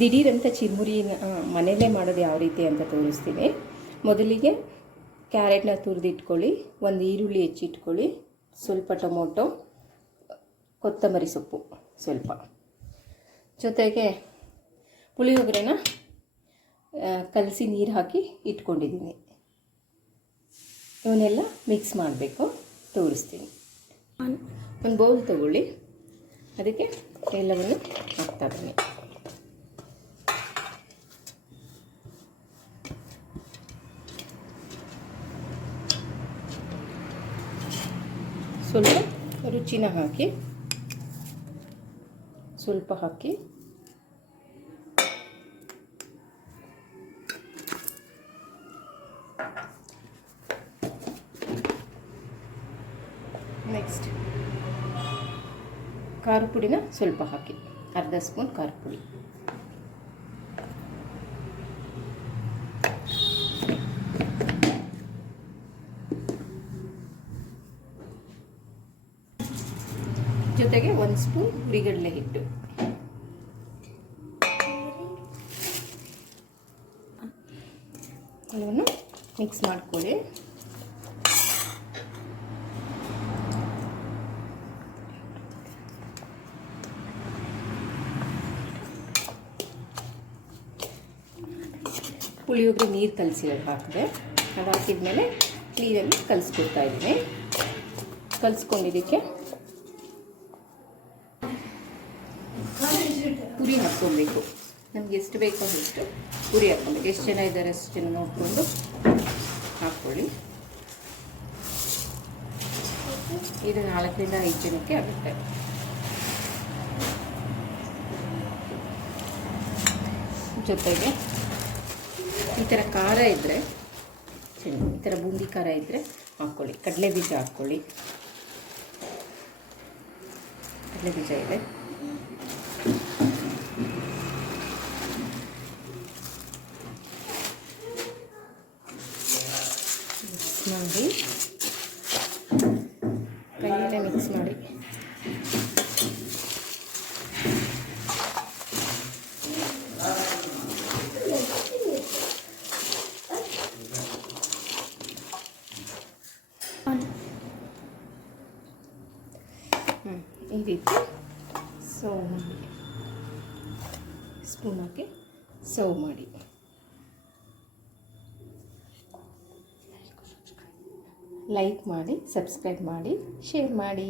ದಿಢೀರಂತ ಚಿರುಮುರಿನ ಮನೆಯಲ್ಲೇ ಮಾಡೋದು ಯಾವ ರೀತಿ ಅಂತ ತೋರಿಸ್ತೀನಿ. ಮೊದಲಿಗೆ ಕ್ಯಾರೆಟ್ನ ತುರಿದಿಟ್ಕೊಳ್ಳಿ, ಒಂದು ಈರುಳ್ಳಿ ಹೆಚ್ಚಿಟ್ಕೊಳ್ಳಿ, ಸ್ವಲ್ಪ ಟೊಮೊಟೊ, ಕೊತ್ತಂಬರಿ ಸೊಪ್ಪು ಸ್ವಲ್ಪ, ಜೊತೆಗೆ ಪುಳಿಯೋಗರೆನ ಕಲಸಿ ನೀರು ಹಾಕಿ ಇಟ್ಕೊಂಡಿದ್ದೀನಿ. ಇವನ್ನೆಲ್ಲ ಮಿಕ್ಸ್ ಮಾಡಬೇಕು, ತೋರಿಸ್ತೀನಿ. ಒಂದು ಬೌಲ್ ತಗೊಳ್ಳಿ, ಅದಕ್ಕೆ ಎಲ್ಲವನ್ನು ಹಾಕ್ತಾ ಬನ್ನಿ. ಸ್ವಲ್ಪ ರುಚಿನ ಹಾಕಿ, ಸ್ವಲ್ಪ ಹಾಕಿ, ನೆಕ್ಸ್ಟ್ ಖಾರ ಪುಡಿನ ಸ್ವಲ್ಪ ಹಾಕಿ, ಅರ್ಧ ಸ್ಪೂನ್ ಖಾರ ಪುಡಿ, ಜೊತೆಗೆ 1 ಸ್ಪೂನ್ ಹುರಿಗಡಲೆ ಹಿಟ್ಟು, ಎಲ್ಲವನ್ನು ಮಿಕ್ಸ್ ಮಾಡ್ಕೊಳ್ಳಿ. ಪುಳಿಯೋಗರೆ ನೀರು ಕಲಸಿರೋದು ಹಾಕಿದೆ, ಅದು ಹಾಕಿದ್ಮೇಲೆ ಕ್ಲೀನಲ್ಲಿ ಕಲಿಸ್ಕೊಡ್ತಾ ಇದ್ದೀನಿ. ಕಲಿಸ್ಕೊಂಡಿದ್ದಕ್ಕೆ ಪುರಿ ಹಾಕ್ಕೊಬೇಕು. ನಮ್ಗೆ ಎಷ್ಟು ಬೇಕೋ ಅಷ್ಟು ಪುರಿ ಹಾಕ್ಕೊಬೇಕು. ಎಷ್ಟು ಜನ ಇದ್ದಾರೆ ಅಷ್ಟು ಜನ ನೋಡಿಕೊಂಡು ಹಾಕ್ಕೊಳ್ಳಿ. ಇದು 4ರಿಂದ 5 ಜನಕ್ಕೆ ಆಗುತ್ತೆ. ಜೊತೆಗೆ ಈ ಥರ ಖಾರ ಇದ್ದರೆ, ಈ ಥರ ಬೂಂದಿ ಖಾರ ಇದ್ದರೆ ಹಾಕ್ಕೊಳ್ಳಿ. ಕಡಲೆ ಬೀಜ ಹಾಕ್ಕೊಳ್ಳಿ, ಕಡಲೆ ಬೀಜ ಇದೆ. ಮಿಕ್ಸ್ ಮಾಡಿ, ಕೈಯಲ್ಲೇ ಮಿಕ್ಸ್ ಮಾಡಿ. ಈ ರೀತಿ ಸರ್ವ್ ಮಾಡಿ, ಸ್ಪೂನ್ ಹಾಕಿ ಸರ್ವ್ ಮಾಡಿ. ಲೈಕ್ ಮಾಡಿ, ಸಬ್ಸ್ಕ್ರೈಬ್ ಮಾಡಿ, ಶೇರ್ ಮಾಡಿ.